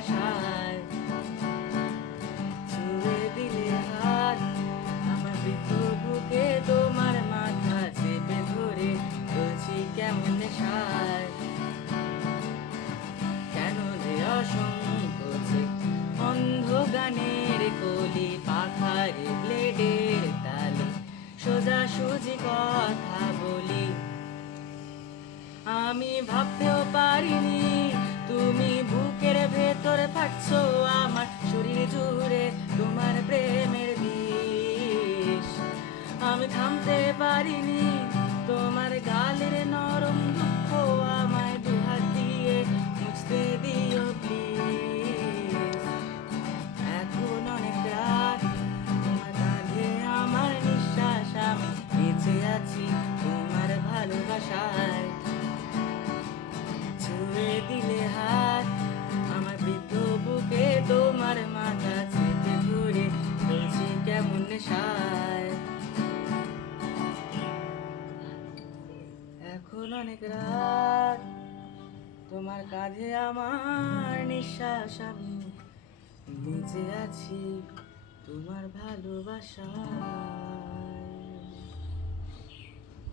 ভালোবাসায় ছুঁয়ে দিলে হাত আমার বৃদ্ধ বুকে, তোমার মাথা চেপে ধরে বলছি কেমন নেশায়। কেন যে অসংকোচে অন্ধ গানের কলি পাখারে ব্লেডের তালে সোজাসুজি কথা বলি। আমি ভাবতেও পারিনি তুমি বুকের ভেতর থাকছো, আমার শরীর জুড়ে তোমার প্রেমের বিষ। আমি থামতে পারিনি তোমার গালের নরম দুঃখ, আমায় দুহাত দিয়ে মুছতে দিও প্লিজ। এখন অনেক রাত, তোমার কাঁধে আমার নিঃশ্বাস, আমি বেঁচে আছি তোমার ভালোবাসায়। ছুঁয়ে দিলে হাত আমার বৃদ্ধ বুকে, তোমার মাথা চেপে ধরে বলছি কেমন নেশায়। এখন অনেক রাত, তোমার কাঁধে আমার নিঃশ্বাস, আমি বেঁচে আছি তোমার ভালোবাসায়।